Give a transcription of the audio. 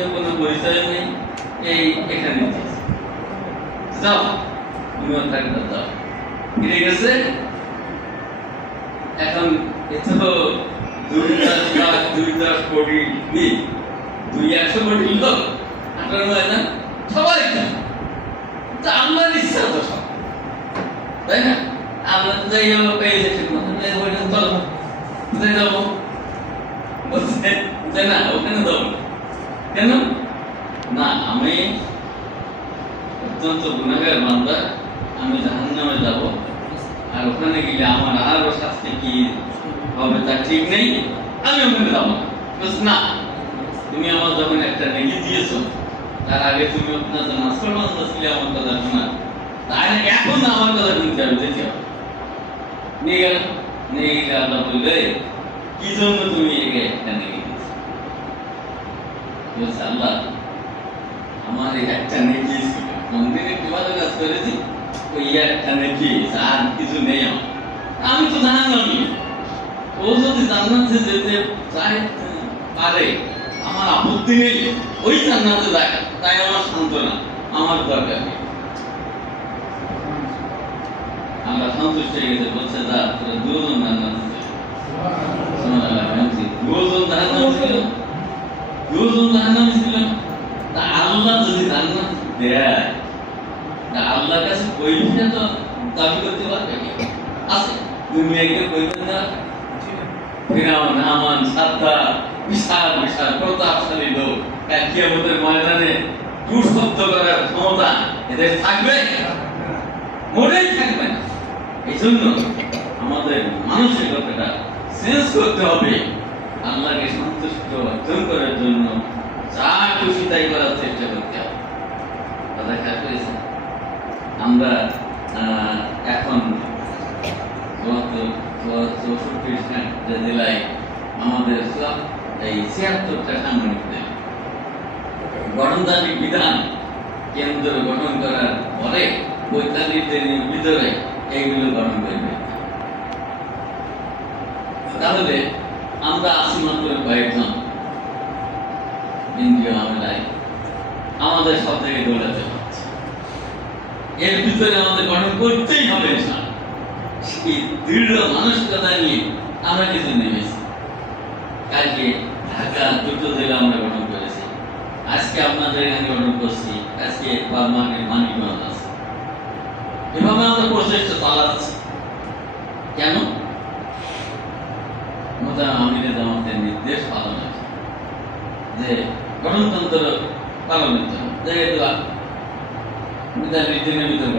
জাতীয় কোনো পরিচয় নেই। এই এখানে এখন দুই একশো কোটি লোক আপনার হয় না? সবাই তো আমার ইচ্ছা সব। তাই না? আমরা তো যাই যাব? বুঝলেন যে ওখানে যাব কেন? না, আমি অত্যন্ত গুণাগার বান্দা, আমি জাহান্নামে যাব। আর ওখানে গেলে আমার আরও শাস্তি কি হবে তা ঠিক নেই, আমি ওখানে যাব। না, তুমি আমার যখন একটা নেকি দিয়েছ। তার আগে তুমি আপনার তো নাস্কর মাস্টার ছিলে আমার কথা শোনা। তার এখন আমার কথা শুনতে হবে, দেখি নিয়ে গেল, নিয়ে গেলে বললে কি জন্য তুমি একে একটা দিয়েছ? বলছে আল্লাহ আমার একটা নেকি মন্দিরে কীভাবে কাজ করেছি ওই একটা নেকি আর কিছু নেই আমার আমি তো জানালামই ও যদি জান্নাতে যেতে চায় পারে আমার আপত্তি নেই ওই জান্নাতে যায় তাই আমার সান্ত্বনা আমার দরকার নেই আমরা সন্তুষ্ট হয়ে গেছে বলছে যা তোরা দুজন জান্নাতে। দুজন জাহান্নামে দুজন জাহান্নামে ছিল তা যদি জান্নাত দেয়, তা আল্লাহর কাছে কৈফিয়ত তো দাবি করতে পারবে করার ক্ষমতা এদের থাকবে? মোটেই থাকবে এই জন্য আমাদের মানসিকতাটা চেঞ্জ করতে হবে। আল্লাহকে সন্তুষ্ট অর্জন করার জন্য যা খুশি তাই করার চেষ্টা করতে হবে। কথা খেয়াল করেছেন আমরা এখন চৌষট্টি জেলায় আমাদের সব এই ছিয়াত্তরটা সাংগঠনিক দল। গণতান্ত্রিক বিধান কেন্দ্র গঠন করার পরে পঁয়তাল্লিশ দিনের ভিতরে এইগুলো গঠন করবে। তাহলে আমরা আছি মাত্র কয়েকজন। ইন্দ্রিয় আমলায় আমাদের সব থেকে দৌড়াতে হচ্ছে। এর ভিতরে আমাদের গঠন করতেই হবে। সেই দৃঢ় মানসিকতা নিয়ে আমরা কিছু নেমেছি। কালকে ঢাকা দুটো জেলা আমরা গঠন করেছি। আজকে আপনাদের এখানে গঠন করছি। আজকে বাদমানের মানিকগঞ্জ আছে। এভাবে আমরা প্রচেষ্টা চালাচ্ছি। কেন? মোতায়ন আমিরে জামাতের নির্দেশ পালন আছে যে গণতন্ত্র পালনের জন্য যে এটা বিধান রীতিনীতির